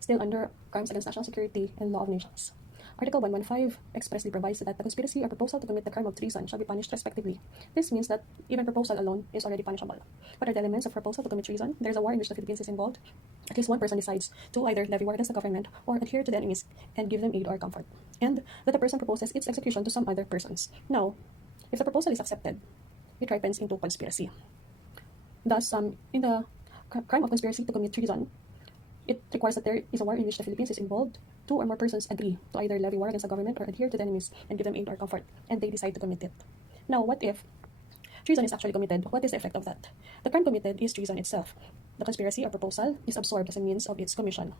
still under Crimes Against National Security and Law of Nations. Article 115 expressly provides that the conspiracy or proposal to commit the crime of treason shall be punished respectively. This means that even proposal alone is already punishable. What are the elements of proposal to commit treason? There is a war in which the Philippines is involved. At least one person decides to either levy war against the government or adhere to the enemies and give them aid or comfort, and that the person proposes its execution to some other persons. Now, if the proposal is accepted, it ripens into conspiracy. Thus, in the crime of conspiracy to commit treason, it requires that there is a war in which the Philippines is involved. Two or more persons agree to either levy war against the government or adhere to the enemies and give them aid or comfort, and they decide to commit it. Now, what if treason is actually committed? What is the effect of that? The crime committed is treason itself. The conspiracy or proposal is absorbed as a means of its commission.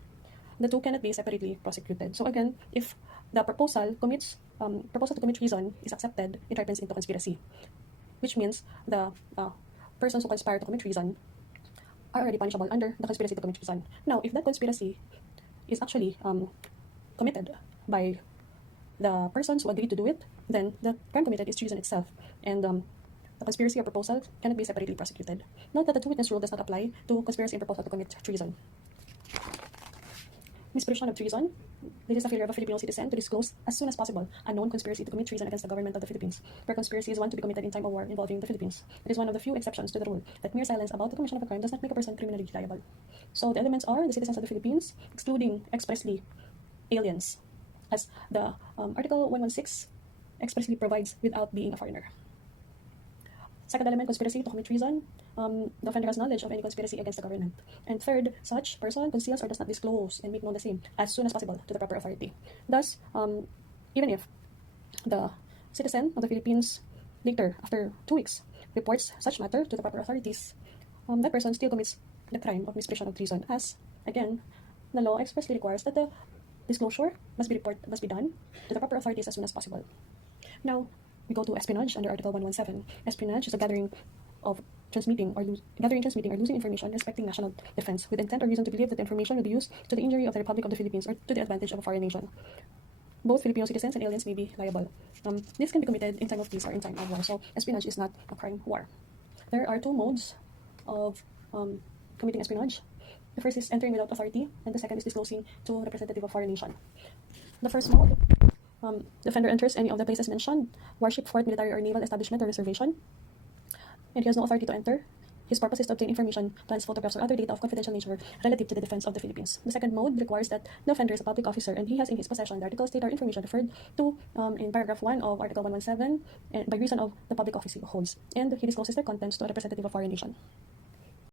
The two cannot be separately prosecuted. So again, if the proposal to commit treason is accepted, it ripens into conspiracy, which means the persons who conspire to commit treason are already punishable under the conspiracy to commit treason. Now, if that conspiracy is actually committed by the persons who agreed to do it, then the crime committed is treason itself, and the conspiracy or proposal cannot be separately prosecuted. Note that the two-witness rule does not apply to conspiracy and proposal to commit treason. Misprision of treason. This is a failure of a Filipino citizen to disclose as soon as possible a known conspiracy to commit treason against the government of the Philippines, where conspiracy is one to be committed in time of war involving the Philippines. It is one of the few exceptions to the rule that mere silence about the commission of a crime does not make a person criminally liable. So the elements are the citizens of the Philippines, excluding expressly aliens, as the Article 116 expressly provides, without being a foreigner. Second element, conspiracy to commit treason. The offender has knowledge of any conspiracy against the government. And third, such person conceals or does not disclose and make known the same as soon as possible to the proper authority. Thus, even if the citizen of the Philippines later, after 2 weeks, reports such matter to the proper authorities, that person still commits the crime of misprision of treason, as, again, the law expressly requires that the disclosure must be done to the proper authorities as soon as possible. Now, we go to espionage under Article 117. Espionage is a gathering, transmitting, or losing information respecting national defense with intent or reason to believe that the information will be used to the injury of the Republic of the Philippines or to the advantage of a foreign nation. Both Filipino citizens and aliens may be liable. This can be committed in time of peace or in time of war, so espionage is not a crime of war. There are two modes of committing espionage. The first is entering without authority, and the second is disclosing to a representative of foreign nation. The first mode, the offender enters any of the places mentioned: warship, fort, military or naval establishment or reservation, and he has no authority to enter. His purpose is to obtain information, plans, photographs, or other data of confidential nature relative to the defense of the Philippines. The second mode requires that the offender is a public officer and he has in his possession the articles, data, or information referred to in paragraph 1 of Article 117 by reason of the public office he holds, and he discloses their contents to a representative of foreign nation.